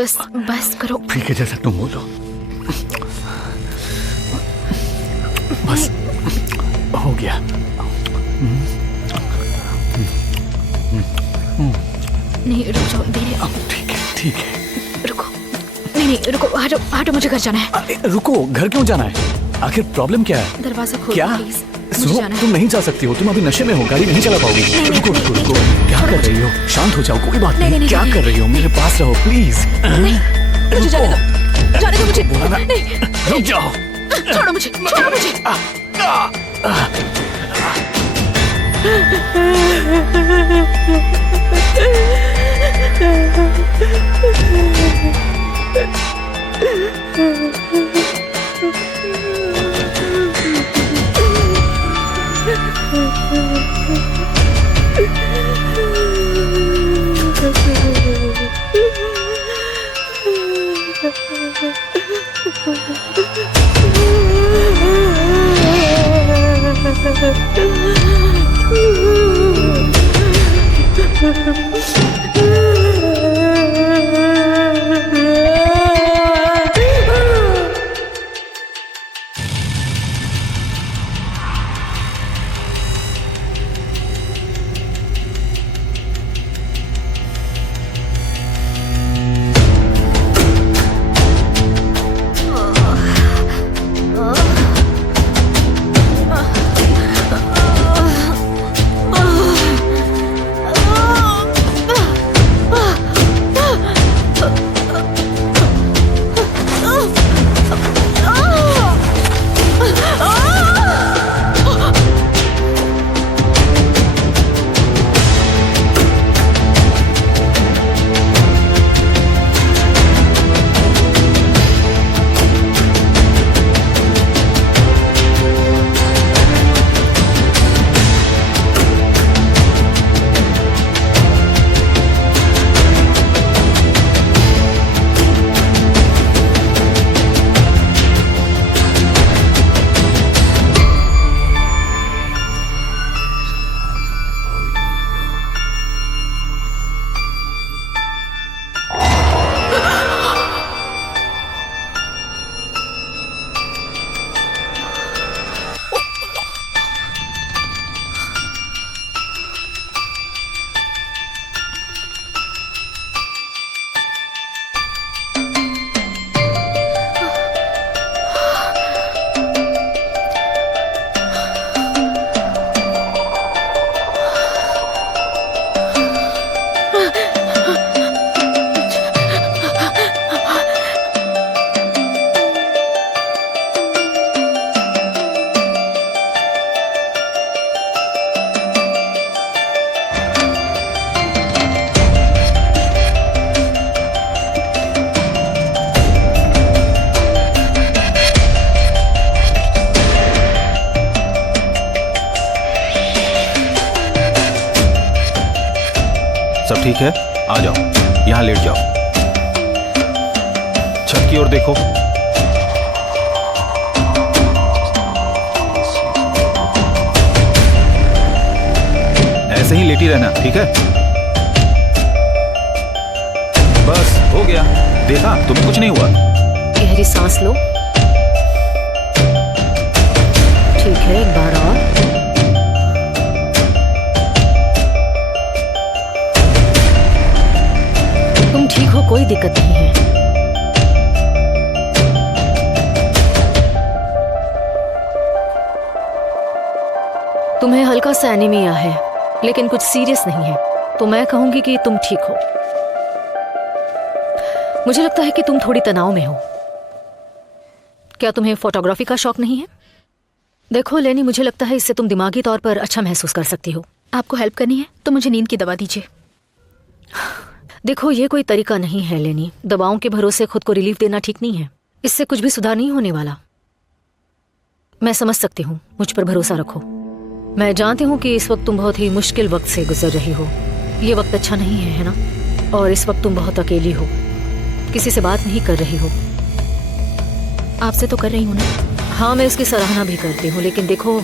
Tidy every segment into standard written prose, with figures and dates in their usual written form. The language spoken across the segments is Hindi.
बस बस करो। ठीक है, जैसा तुम बोलो। बस हो गया। नहीं रुक जाओ, धीरे। ठीक है ठीक है। रुको, नहीं रुको, हटो हटो, मुझे घर जाना है। रुको, घर क्यों जाना है? आखिर प्रॉब्लम क्या है? दरवाजा खोलो क्या? प्लीज, मुझे सुनो, जाना है। तुम नहीं जा सकती हो, तुम अभी नशे में हो, गाड़ी नहीं चला पाओगी। रुको रुको रुको, क्या कर रही हो? शांत हो जाओ, कोई बात नहीं। क्या कर रही हो? मेरे पास रहो प्लीज। मुझे जाने दो, जाने दो मुझे। नहीं, रुक जाओ। छोड़ो मुझे, छोड़ो मुझे। सब ठीक है? आ जाओ, यहाँ लेट जाओ। छत की ओर देखो। ऐसे ही लेटी रहना, ठीक है? बस हो गया। देखा, तुम्हें कुछ नहीं हुआ। गहरी सांस लो। ठीक है, एक बार और। तुम ठीक हो, कोई दिक्कत नहीं है। तुम्हें हल्का सा एनीमिया है, लेकिन कुछ सीरियस नहीं है, तो मैं कहूंगी कि तुम ठीक हो। मुझे लगता है कि तुम थोड़ी तनाव में हो। क्या तुम्हें फोटोग्राफी का शौक नहीं है? देखो लेनी, मुझे लगता है इससे तुम दिमागी तौर पर अच्छा महसूस कर सकती हो। आपको हेल्प करनी है तो मुझे नींद की दवा दीजिए। देखो, ये कोई तरीका नहीं है लेनी। दवाओं के भरोसे खुद को रिलीफ देना ठीक नहीं है। इससे कुछ भी सुधार नहीं होने वाला। मैं समझ सकती हूँ, मुझ पर भरोसा रखो। मैं जानती हूँ कि इस वक्त तुम बहुत ही मुश्किल वक्त से गुजर रही हो। ये वक्त अच्छा नहीं है ना? और इस वक्त तुम बहुत अकेली हो, किसी से बात नहीं कर रही हो। आपसे तो कर रही हूँ ना। हाँ, मैं इसकी सराहना भी करती हूँ, लेकिन देखो,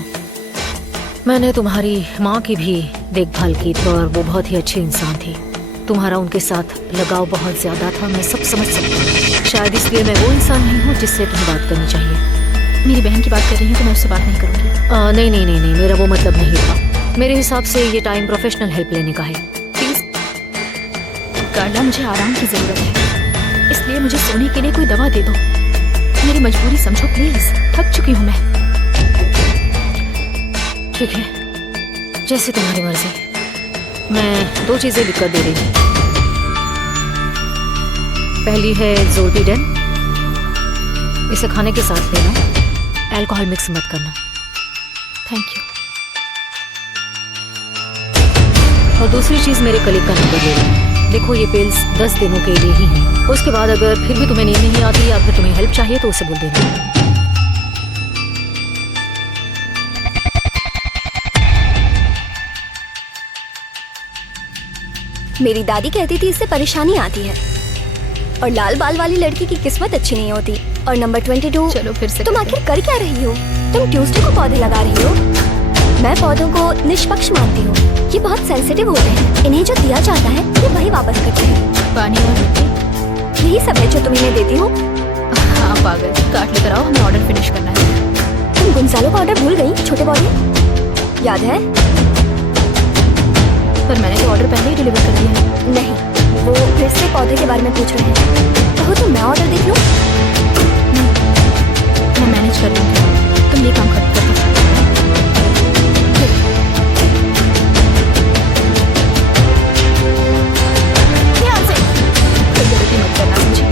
मैंने तुम्हारी माँ की भी देखभाल की थी और वो बहुत ही अच्छी इंसान थी। तुम्हारा उनके साथ लगाव बहुत ज्यादा था, मैं सब समझ सकती हूँ। शायद इसलिए मैं वो इंसान नहीं हूँ जिससे तुम्हें बात करनी चाहिए। मेरी बहन की बात कर रही है तो मैं उससे बात नहीं करूंगी। नहीं नहीं नहीं नहीं, मेरा वो मतलब नहीं था। मेरे हिसाब से ये टाइम प्रोफेशनल हेल्प लेने का है। प्लीज कार्ला, मुझे आराम की जरूरत है, इसलिए मुझे सोने के लिए कोई दवा दे दो। मेरी मजबूरी समझो प्लीज, थक चुकी हूँ मैं। ठीक है, जैसे तुम्हारी मर्जी। मैं 2 चीजें लिखकर दे रही हूँ। पहली है ज़ोल्पीडेन, इसे खाने के साथ लेना, अल्कोहल मिक्स मत करना। Thank you. और दूसरी चीज मेरे कलीग का नंबर ले लो। देखो ये पिल्स 10 दिनों के लिए ही हैं। उसके बाद अगर फिर भी तुम्हें नींद नहीं आती या फिर तुम्हें हेल्प चाहिए तो उसे बोल देना। मेरी दादी कहती थी इससे परेशानी आती है और लाल बाल वाली लड़की की किस्मत अच्छी नहीं होती। और नंबर 22, चलो फिर से तुम आखिर कर क्या रही हो? तुम ट्यूसडे को पौधे लगा रही हो। मैं पौधों को निष्पक्ष मानती हूँ, ये बहुत सेंसिटिव होते हैं, इन्हें जो दिया जाता है ये वही वापस करते हैं। पानी और मिट्टी, यही सब है जो तुम इन्हें देती हो। हाँ पागल, काट लेकर आओ, हमें ऑर्डर फिनिश करना है। तुम गुंसालो का ऑर्डर भूल गई छोटे पौधे, याद है? पर मैंने तो ऑर्डर पहले ही डिलीवर कर दिया है। नहीं, वो फिर से पौधे के बारे में पूछ रहे हैं। कहो तो मैं ऑर्डर देख लूँ। मैं मैनेज कर लूँगी, तुम ये काम कर दो। ध्यान से, कोई गलती मत करना, समझी?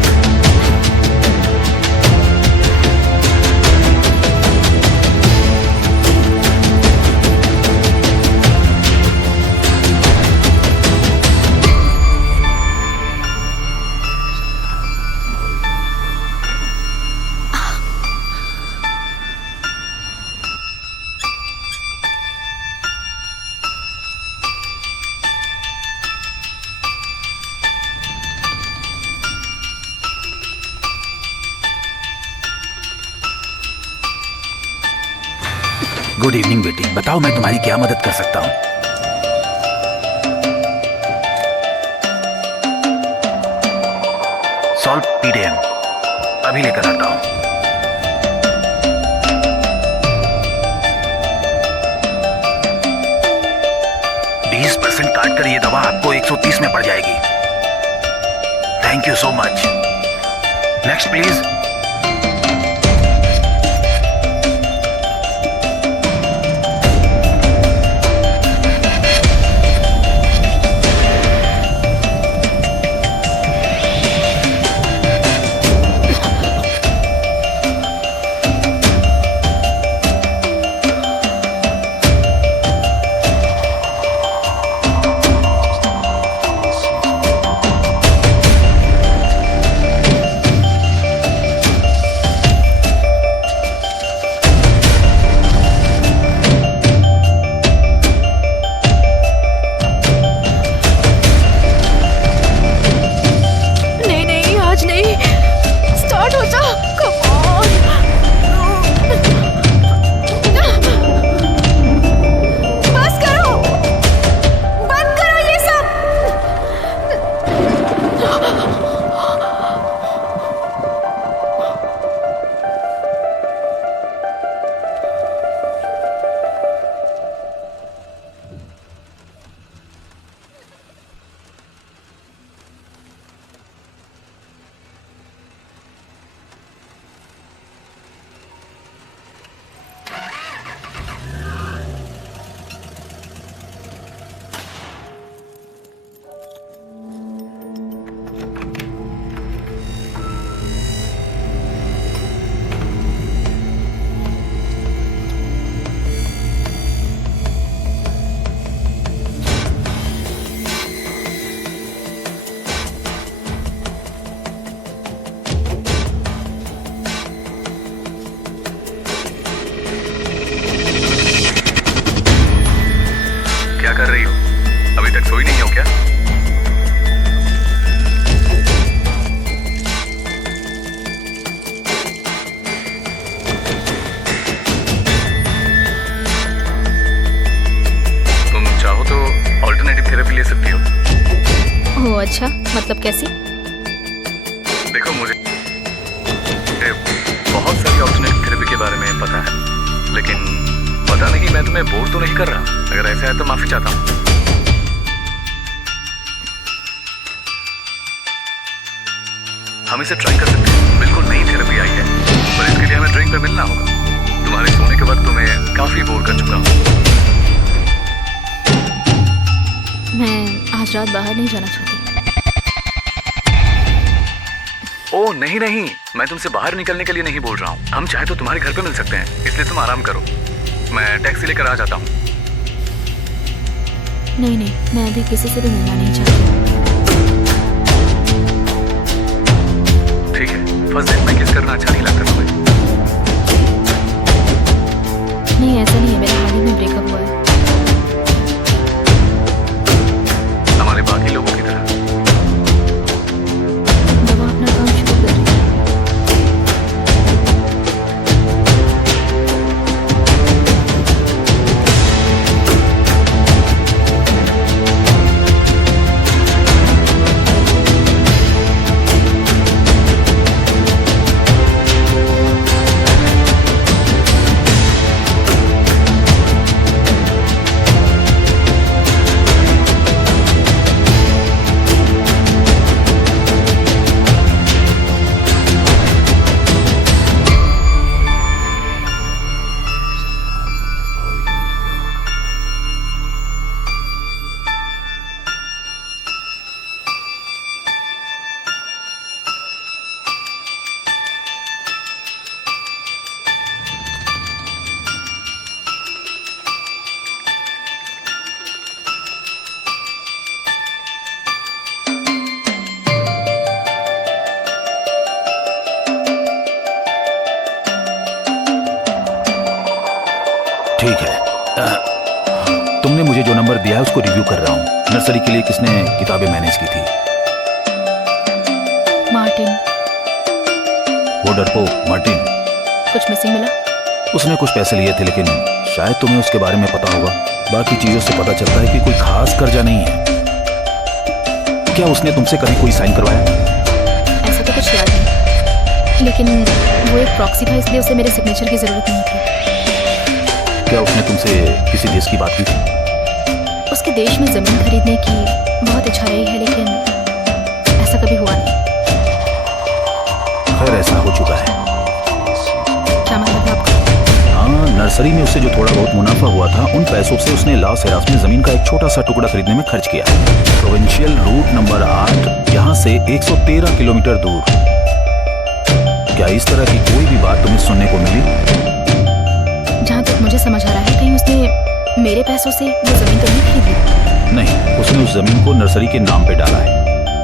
गुड इवनिंग बेटी, बताओ मैं तुम्हारी क्या मदद कर सकता हूँ? सॉल्व पीडीएम अभी लेकर आता हूँ। %20 काट कर ये दवा आपको 130 में पड़ जाएगी। Thank you so much. Next please. मतलब कैसी? देखो मुझे बहुत सारी ऑल्टरनेटिव थेरेपी के बारे में पता है, लेकिन पता नहीं मैं तुम्हें बोर तो नहीं कर रहा। अगर ऐसा है तो माफी चाहता हूँ। हम इसे ट्राई कर सकते हैं। बिल्कुल नई थेरेपी आई है, पर इसके लिए हमें ड्रिंक पे मिलना होगा। तुम्हारे सोने के वक्त तुम्हें काफी बोर कर चुका हूँ। मैं आज रात बाहर नहीं जाना चाहती। ओह नहीं नहीं, मैं तुमसे बाहर निकलने के लिए नहीं बोल रहा हूँ। हम चाहे तो तुम्हारे घर पे मिल सकते हैं, इसलिए तुम आराम करो। मैं टैक्सी लेकर आ जाता हूँ। नहीं नहीं, मैं अभी किसी से भी मिलना नहीं चाहती। ठीक है, फर्स्ट डेट में किस करना अच्छा नहीं लगता तुम्हें? नहीं ऐसा नहीं है, मेरा हाल ही में ब्रेकअप हुआ है। हमारे बाकी लोगों की तरह। दवा अपना काम शुरू कर रही है। ठीक है, तुमने मुझे जो नंबर दिया है उसको रिव्यू कर रहा हूँ। नर्सरी के लिए किसने किताबें मैनेज की थी? मार्टिन। वो डरपोक मार्टिन। कुछ मिसिंग मिला? उसने कुछ पैसे लिए थे, लेकिन शायद तुम्हें उसके बारे में पता होगा। बाकी चीजों से पता चलता है कि कोई खास कर्जा नहीं है। क्या उसने तुमसे कभी कोई साइन करवाया? ऐसा तो कुछ याद नहीं, लेकिन वो एक प्रॉक्सी था, इसलिए उसे मेरे सिग्नेचर की जरूरत नहीं थी। क्या उसने तुमसे किसी देश की बात की थी? उसके देश में जमीन खरीदने की बहुत इच्छा रही है, लेकिन ऐसा कभी हुआ नहीं। खैर ऐसा हो चुका है। क्या मतलब है आपका? हाँ, नर्सरी में उसे जो थोड़ा बहुत मुनाफा हुआ था, उन पैसों से उसने लॉस एरास में जमीन का एक छोटा सा टुकड़ा खरीदने में खर्च किया है। प्रोविंशियल रूट नंबर 8, यहाँ से 113 किलोमीटर दूर। क्या इस तरह की कोई भी बात तुम्हें सुनने को मिली? जहाँ तक मुझे समझ आ रहा है, कहीं उसने मेरे पैसों से वो जमीन तो नहीं खरीदी? नहीं, उसने उस जमीन को नर्सरी के नाम पे डाला है।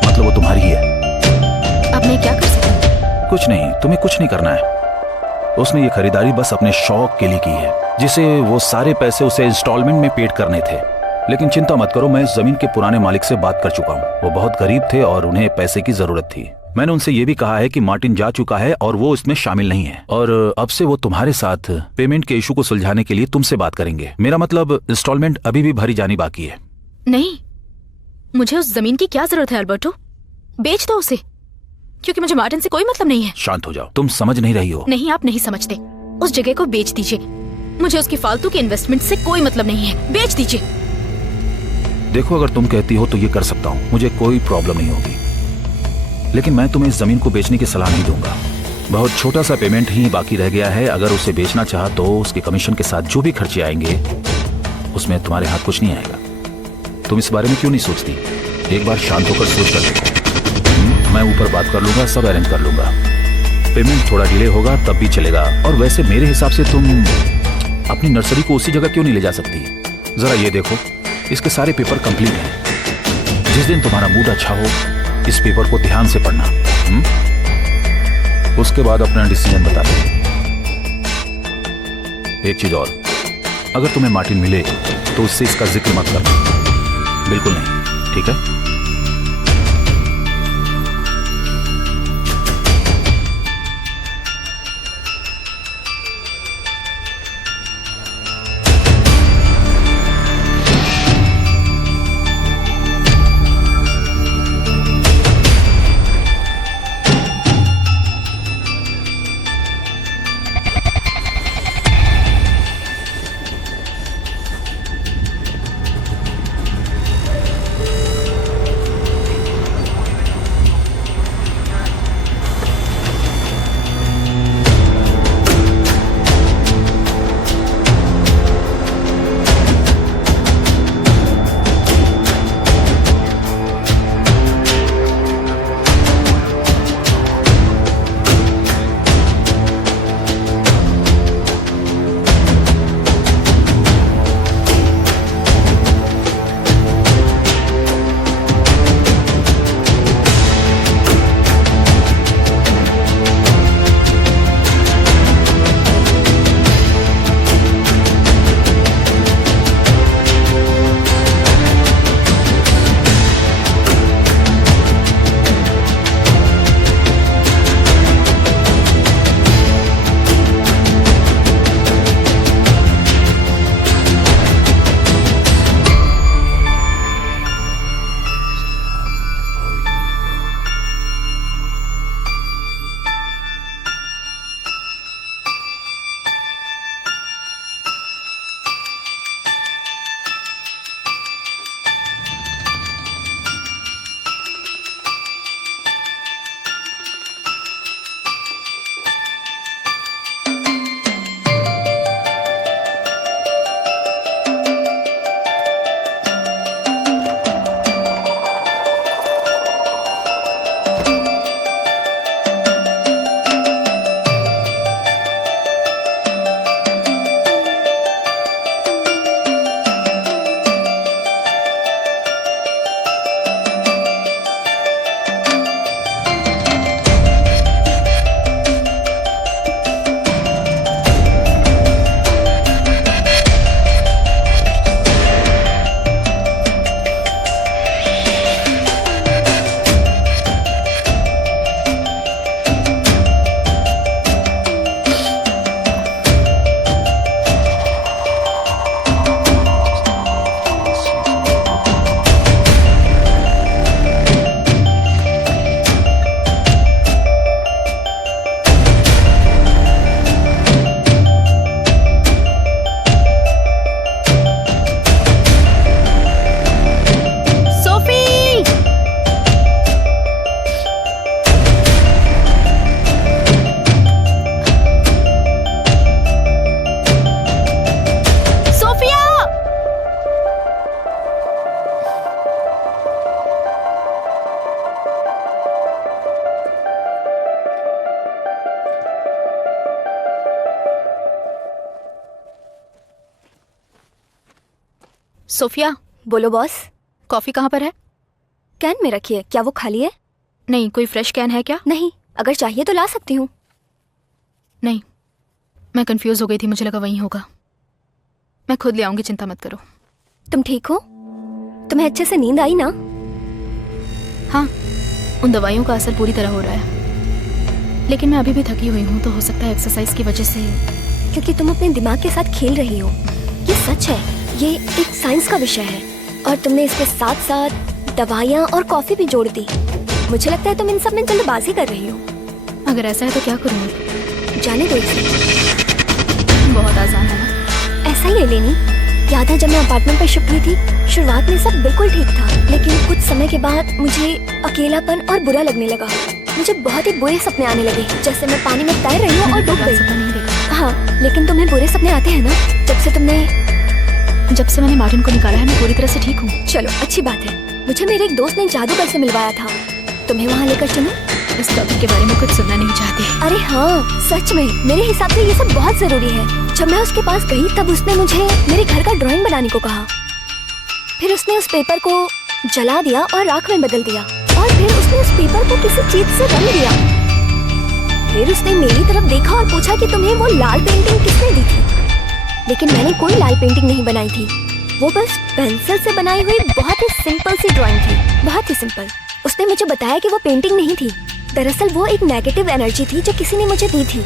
मतलब वो तुम्हारी है। अब मैं क्या कर सकती हूँ? कुछ नहीं, तुम्हें कुछ नहीं करना है। उसने ये खरीदारी बस अपने शौक के लिए की है, जिसे वो सारे पैसे उसे इंस्टॉलमेंट में पेड करने थे। लेकिन चिंता मत करो, मैं इस जमीन के पुराने मालिक से बात कर चुका हूँ। वो बहुत गरीब थे और उन्हें पैसे की जरूरत थी। मैंने उनसे ये भी कहा है कि मार्टिन जा चुका है और वो इसमें शामिल नहीं है, और अब से वो तुम्हारे साथ पेमेंट के इशू को सुलझाने के लिए तुमसे बात करेंगे। मेरा मतलब इंस्टॉलमेंट अभी भी भरी जानी बाकी है। नहीं, मुझे उस जमीन की क्या जरूरत है अल्बर्टो? बेच दो उसे, क्योंकि मुझे मार्टिन से कोई मतलब नहीं है। शांत हो जाओ, तुम समझ नहीं रही हो। नहीं, आप नहीं समझते। उस जगह को बेच दीजिए। मुझे उसकी फालतू की इन्वेस्टमेंट से कोई मतलब नहीं है। बेच दीजिए। देखो, अगर तुम कहती हो तो ये कर सकता हूँ, मुझे कोई प्रॉब्लम नहीं होगी। लेकिन मैं तुम्हें इस जमीन को बेचने की सलाह नहीं दूंगा। बहुत छोटा सा पेमेंट ही बाकी रह गया है। अगर उसे बेचना चाहा तो उसके कमीशन के साथ जो भी खर्चे आएंगे उसमें तुम्हारे हाथ कुछ नहीं आएगा। तुम इस बारे में क्यों नहीं सोचती? एक बार शांत होकर सोच कर देखो। मैं ऊपर बात कर लूंगा, सब अरेंज कर लूंगा। पेमेंट थोड़ा डिले होगा तब भी चलेगा। और वैसे मेरे हिसाब से तुम अपनी नर्सरी को उसी जगह क्यों नहीं ले जा सकती? जरा ये देखो, इसके सारे पेपर कंप्लीट हैं। जिस दिन तुम्हारा मूड अच्छा हो, इस पेपर को ध्यान से पढ़ना। उसके बाद अपना डिसीजन बता दो। एक चीज और, अगर तुम्हें मार्टिन मिले तो उससे इसका जिक्र मत करना। बिल्कुल नहीं, ठीक है? सोफिया, बोलो बॉस। कॉफी कहाँ पर है? कैन में रखिए। क्या वो खाली है? नहीं, कोई फ्रेश कैन है क्या? नहीं, अगर चाहिए तो ला सकती हूँ। नहीं, मैं कंफ्यूज हो गई थी, मुझे लगा वहीं होगा। मैं खुद ले आऊंगी, चिंता मत करो। तुम ठीक हो? तुम्हें अच्छे से नींद आई ना? हाँ, उन दवाइयों का असर पूरी तरह हो रहा है, लेकिन मैं अभी भी थकी हुई हूँ, तो हो सकता है एक्सरसाइज की वजह से। क्योंकि तुम अपने दिमाग के साथ खेल रही हो। ये सच है, ये एक साइंस का विषय है, और तुमने इसके साथ साथ दवाइयाँ और कॉफी भी जोड़ दी। मुझे लगता है तुम इन सब में जल्दबाजी कर रही हो। अगर ऐसा है तो क्या करूँ? जाने दो इसे। बहुत आसान है ना? ऐसा ही है लेनी। याद है जब मैं अपार्टमेंट पर शिफ्ट हुई थी, शुरुआत में सब बिल्कुल ठीक था, लेकिन कुछ समय के बाद मुझे अकेलापन और बुरा लगने लगा। मुझे बहुत ही बुरे सपने आने लगे, जैसे मैं पानी में तैर रही हूँ और डूब गई। सपना नहीं देखा। हाँ, लेकिन तुम्हें बुरे सपने आते हैं ना? जब से मैंने मार्टिन को निकाला है, मैं पूरी तरह से ठीक हूँ। चलो, अच्छी बात है। मुझे मेरे एक दोस्त ने जादूगर से मिलवाया था। तुम्हें वहाँ लेकर चलूं? इस टॉपिक के बारे में कुछ सुनना नहीं चाहती। अरे हाँ, सच में मेरे हिसाब से ये सब बहुत जरूरी है। जब मैं उसके पास गई तब उसने मुझे मेरे घर का ड्राइंग बनाने को कहा। फिर उसने उस पेपर को जला दिया और राख में बदल दिया, और फिर उसने उस पेपर को किसी चीज से रंग दिया। फिर उसने मेरी तरफ देखा और पूछा कि तुम्हें वो लाल पेंटिंग किसने दी थी? लेकिन मैंने कोई लाल पेंटिंग नहीं बनाई थी। वो बस पेंसिल से बनाई हुई बहुत ही सिंपल सी ड्राइंग थी, बहुत ही सिंपल। उसने मुझे बताया कि वो पेंटिंग नहीं थी, दरअसल वो एक नेगेटिव एनर्जी थी जो किसी ने मुझे दी थी,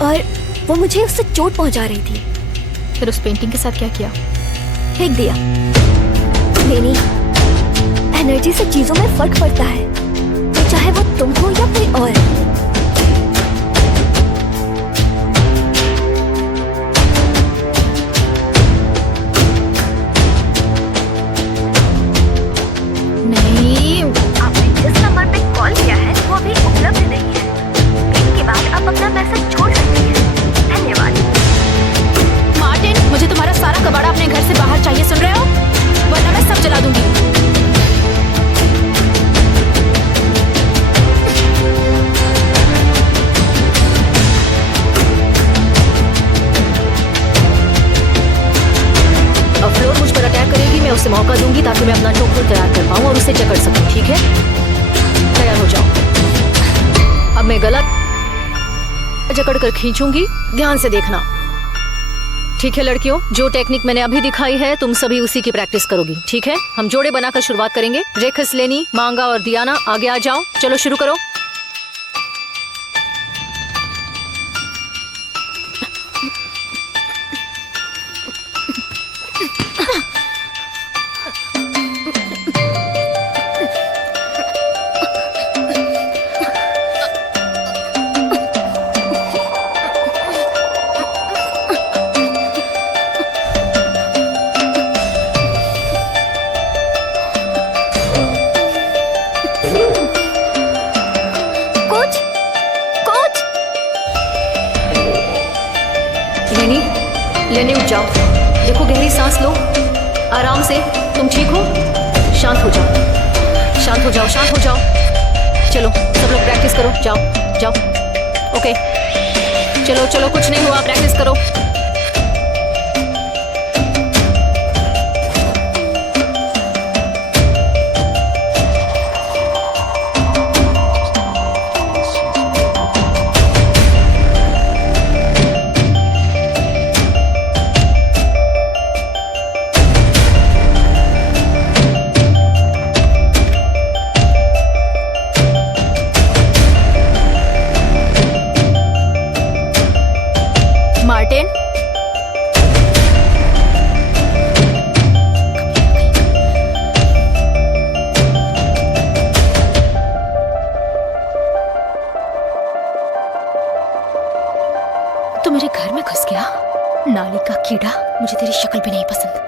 और वो मुझे उससे चोट पहुंचा रही थी। फिर उस पेंटिंग के साथ क्या किया? फेंक दिया। लेनी, एनर्जी से चीजों में फर्क पड़ता है, तो चाहे वो तुम हो या कोई और। नहीं, आपने जिस नंबर पे कॉल किया है वो अभी उपलब्ध नहीं है। इसके बाद आप अपना मैसेज छोड़ सकते हैं। धन्यवाद। मार्टिन, मुझे तुम्हारा सारा कबाड़ा अपने घर से बाहर चाहिए, सुन रहे हो? वरना मैं सब जला दूंगी। अब फ्लोर मुझ पर अटैक करेगी, मैं उसे मौका दूंगी ताकि मैं अपना टोकरी तैयार कर पाऊँ और उसे जकड़ सकूं। ठीक है, तैयार हो जाओ। अब मैं गला जकड़ कर खींचूंगी, ध्यान से देखना। ठीक है लड़कियों, जो टेक्निक मैंने अभी दिखाई है तुम सभी उसी की प्रैक्टिस करोगी। ठीक है, हम जोड़े बनाकर शुरुआत करेंगे। रेखस, लेनी, मांगा और दियाना आगे आ जाओ। चलो शुरू करो। लेने उठ जाओ। देखो, गहरी सांस लो, आराम से। तुम ठीक हो? शांत हो जाओ, शांत हो जाओ, शांत हो जाओ। चलो सब लोग प्रैक्टिस करो, जाओ जाओ। ओके, चलो चलो, कुछ नहीं हुआ, प्रैक्टिस करो। मार्टिन, तू मेरे घर में घुस गया, नाली का कीड़ा। मुझे तेरी शक्ल भी नहीं पसंद।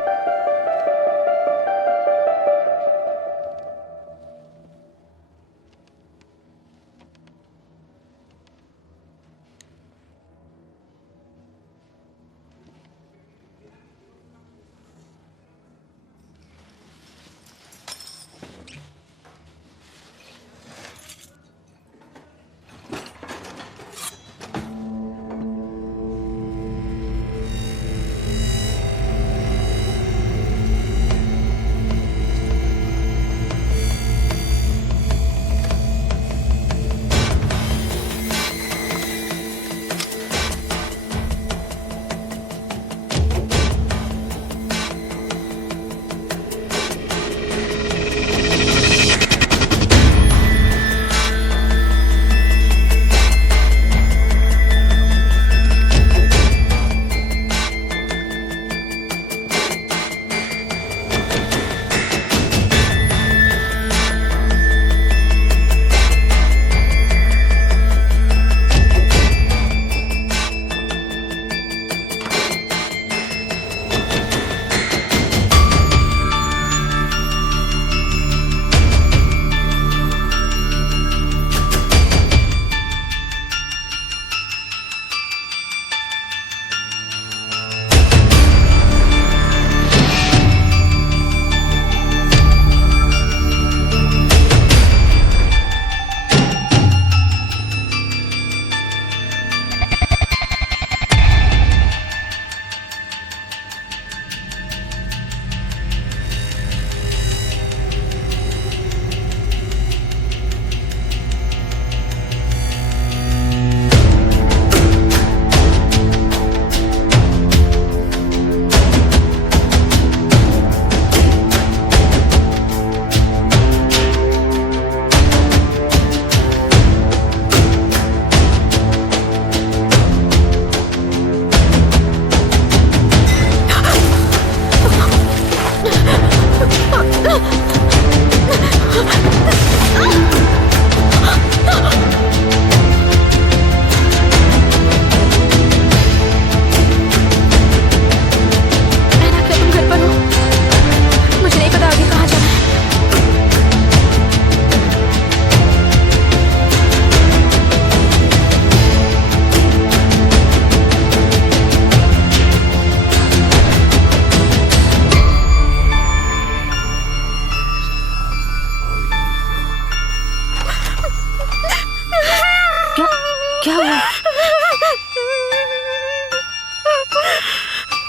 क्या हुआ?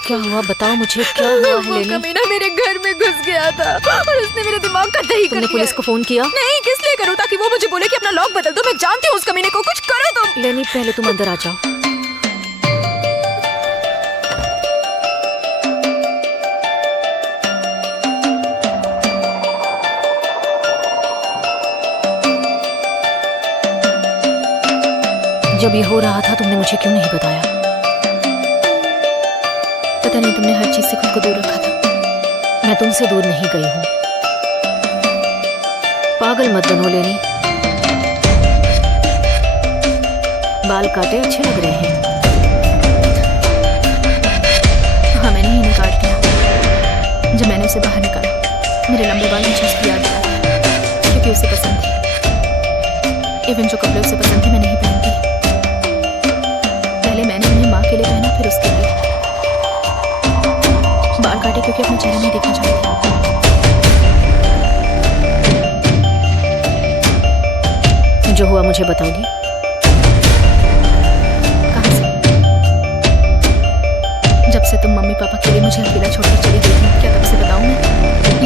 क्या हुआ बताओ मुझे, क्या हुआ वो हेलेनी? कमीना मेरे घर में घुस गया था और उसने मेरे दिमाग का दही कर तुमने दिया। पुलिस को फोन किया? नहीं, किस लिए करूं? ताकि वो मुझे बोले कि अपना लॉक बदल दो। मैं जानती हूँ उस कमीने को, कुछ करो तुम। लेनी पहले तुम अंदर आ जाओ। जब ये हो रहा था तुमने मुझे क्यों नहीं बताया? पता नहीं, तुमने हर चीज से खुद को दूर रखा था। मैं तुमसे दूर नहीं गई हूं। पागल मत बनो लेनी। बाल काटे अच्छे लग रहे हैं। हाँ, मैंने ही इन्हें काट दिया। जब मैंने उसे बाहर निकाला, मेरे लंबे बाल मुझे उसकी याद आया, क्योंकि उसे पसंद थे। इवन जो कपड़े उसे पसंद थे मैं नहीं पहनती। पहले मैंने उन्हें माँ के लिए पहना, फिर उसके लिए। बाल काटे क्योंकि अपना चेहरा नहीं देखना चाहती। जो हुआ मुझे बताओगी? कहाँ से? जब से तुम मम्मी पापा के लिए मुझे अकेला छोड़कर चली गई थी, क्या तब से बताऊं मैं?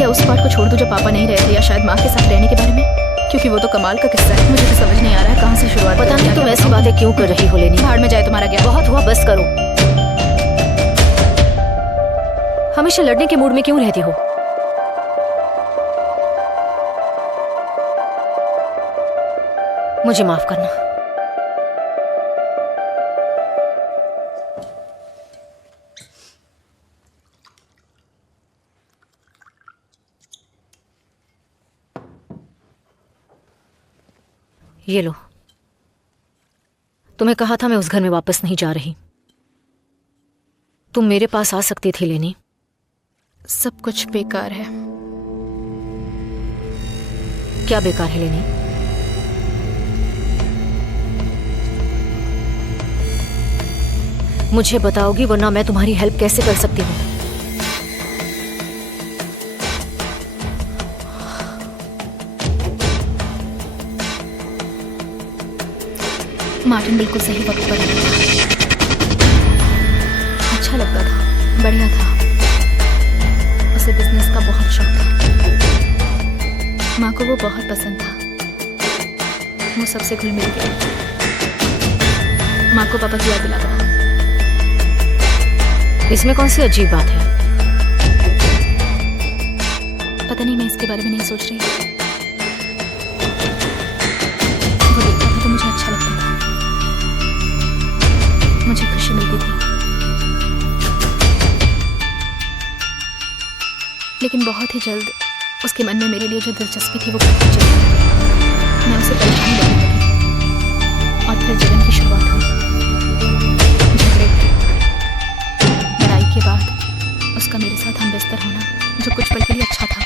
या उस बात को छोड़ दूं जब पापा नहीं रहे थे, या शायद माँ के साथ रहने के बारे में? क्योंकि वो तो कमाल का किस्सा है। मुझे तो समझ नहीं आ रहा है कहाँ से शुरुआत पता करूं, नहीं तुम क्या ऐसी बताऊं? बातें क्यों कर रही हो लेनी। भाड़ में जाए तुम्हारा ज्ञान। बहुत हुआ, बस करो। हमेशा लड़ने के मूड में क्यों रहती हो? मुझे माफ करना। ये लो। तुम्हें कहा था मैं उस घर में वापस नहीं जा रही। तुम मेरे पास आ सकती थी लेनी। सब कुछ बेकार है। क्या बेकार है लेनी? मुझे बताओगी, वरना मैं तुम्हारी हेल्प कैसे कर सकती हूँ? मार्टिन बिल्कुल सही वक्त पर आया था। अच्छा लगता था, बढ़िया था। उसे बिजनेस का बहुत शौक था। माँ को वो बहुत पसंद था। वो सबसे घुल मिल गया। माँ को पापा की याद दिलाता था। इसमें कौन सी अजीब बात है? पता नहीं, मैं इसके बारे में नहीं सोच रही। वो देखता था तो मुझे अच्छा लगता था। मुझे खुशी मिलती थी। लेकिन बहुत ही जल्द उसके मन में मेरे लिए जो दिलचस्पी थी वो घटती चली गई। मैं उसे परेशान करने लगी और फिर जलन की शुरुआत हुई। झगड़े, लड़ाई के बाद उसका मेरे साथ हमबिस्तर होना, जो कुछ पल के लिए अच्छा था।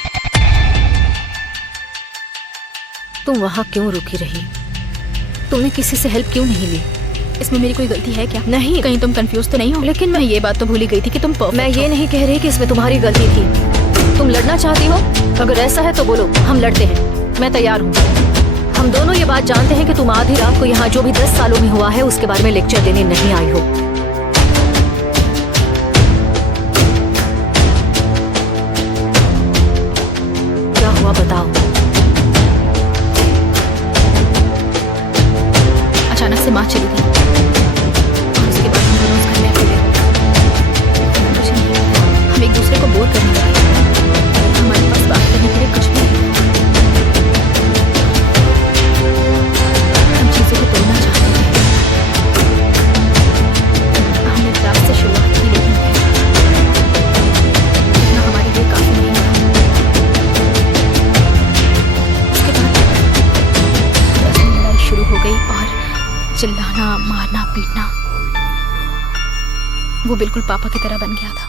तुम वहां क्यों रुकी रही? तुमने किसी से हेल्प क्यों नहीं ली? इसमें मेरी कोई गलती है क्या? नहीं। कहीं तुम कंफ्यूज तो नहीं हो? लेकिन मैं ये बात तो भूल ही गई थी कि तुम परफेक्ट मैं ये हो। नहीं कह रही कि इसमें तुम्हारी गलती थी। तुम लड़ना चाहती हो? अगर ऐसा है तो बोलो, हम लड़ते हैं। मैं तैयार हूँ। हम दोनों ये बात जानते हैं कि तुम आधी रात को यहाँ जो भी 10 सालों में हुआ है उसके बारे में लेक्चर देने नहीं आई हो। क्या हुआ बताओ? अचानक से माँ चली गई और उसके बाद हम दोनों उस घर में अकेले हो गए। मुझे नहीं पता, हम एक दूसरे को बोर करने लगे। हमारे पास बात करने के लिए कुछ भी नहीं था। हम चीजों को तोड़ना चाहते थे। हमने प्यार से शुरुआत की, लेकिन इतना हमारे लिए काफी नहीं था। उसके बाद बस लड़ाई शुरू हो गई और चिल्लाना, मारना, पीटना वो बिल्कुल पापा की तरह बन गया था।